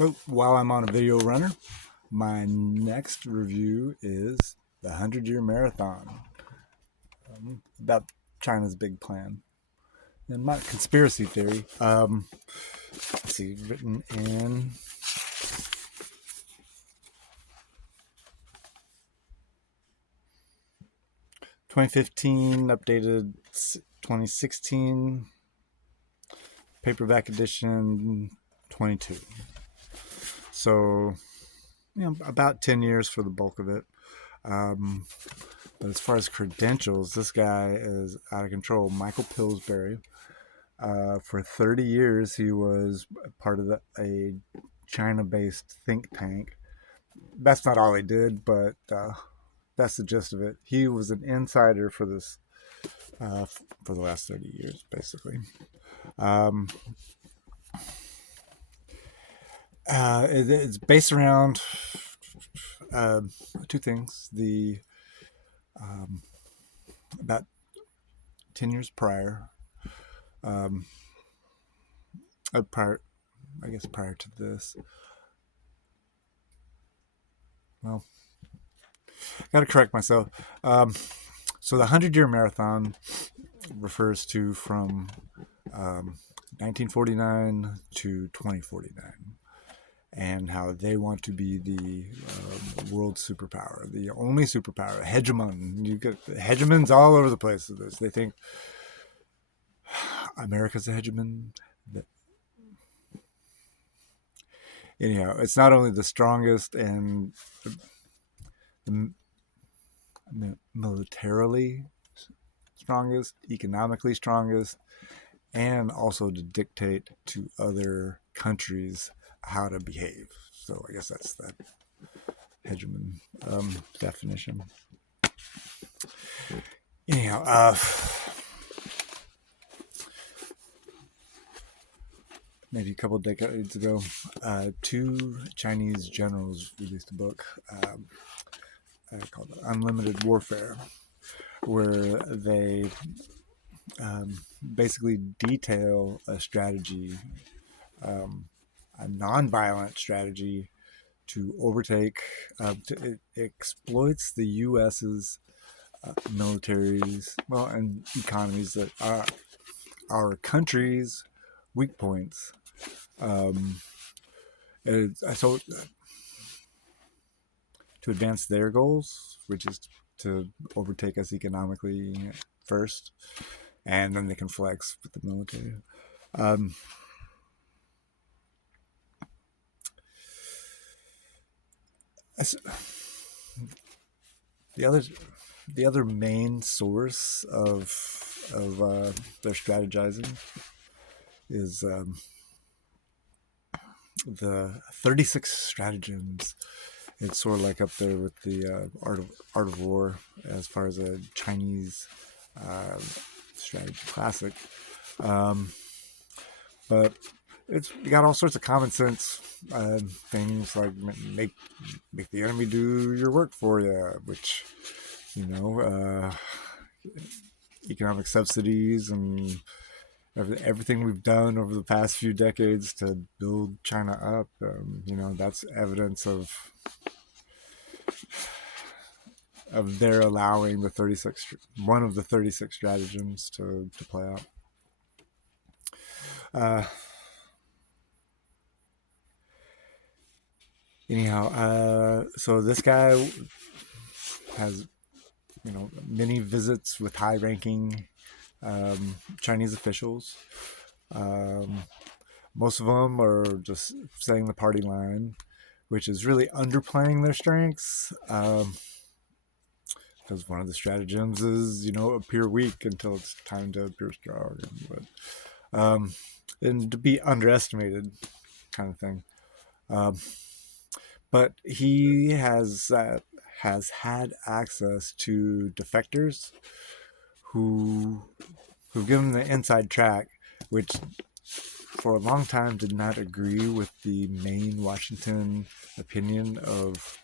So while I'm on a video runner, my next review is the 100-Year Marathon, about China's big plan. And my conspiracy theory, let's see, written in 2015, updated 2016, paperback edition 22. So, about 10 years for the bulk of it. But as far as credentials, this guy is out of control. Michael Pillsbury. For 30 years, he was part of a China-based think tank. That's not all he did, but that's the gist of it. He was an insider for this for the last 30 years, basically. It's based around two things. About 10 years prior, prior to this. Well, got to correct myself. So the 100-Year Marathon refers to from 1949 to 2049, and how they want to be the world superpower, the only superpower, hegemon. You get hegemons all over the place of this. They think America's a hegemon. Anyhow, it's not only the strongest and militarily strongest, economically strongest, and also to dictate to other countries how to behave. So I guess that's that hegemon definition. Anyhow, maybe a couple of decades ago, two Chinese generals released a book called Unlimited Warfare, where they basically detail a strategy, a non-violent strategy to overtake, it exploits the U.S.'s militaries, and economies that are our country's weak points. So to advance their goals, which is to overtake us economically first, and then they can flex with the military. The other main source of their strategizing is the 36 stratagems. It's sort of like up there with the Art of War as far as a Chinese strategy classic. But it's got all sorts of common sense things, like make the enemy do your work for you, which, economic subsidies and everything we've done over the past few decades to build China up. That's evidence of their allowing one of the 36 stratagems to play out. So this guy has, many visits with high-ranking Chinese officials. Most of them are just saying the party line, which is really underplaying their strengths. Because one of the stratagems is, appear weak until it's time to appear strong. And to be underestimated, kind of thing. But he has had access to defectors who've given him the inside track, which for a long time did not agree with the main Washington opinion of,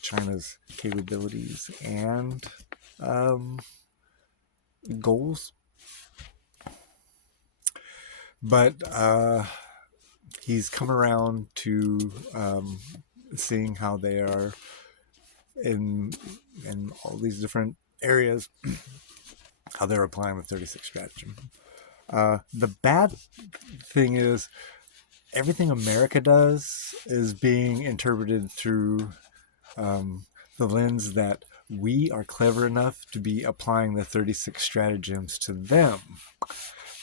China's capabilities and goals. But he's come around to seeing how they are in all these different areas, how they're applying the 36 stratagem. The bad thing is everything America does is being interpreted through the lens that we are clever enough to be applying the 36 stratagems to them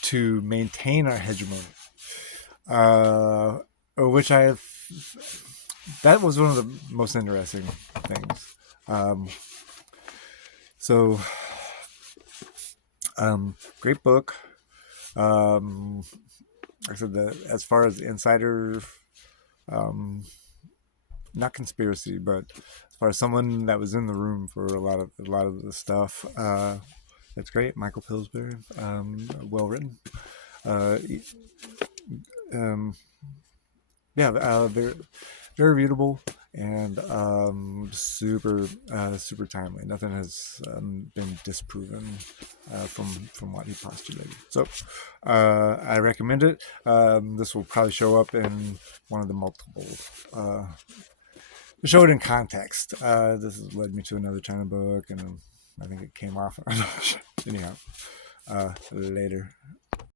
to maintain our hegemony. Which that was one of the most interesting things. So, great book. Like I said, as far as insider, not conspiracy, but as far as someone that was in the room for a lot of the stuff, that's great. Michael Pillsbury, well written. They're very readable and super timely. Nothing has been disproven from what he postulated. So I recommend it. This will probably show up in one of the multiple. Show it in context. This has led me to another China book, and I think it came off. Anyhow, later.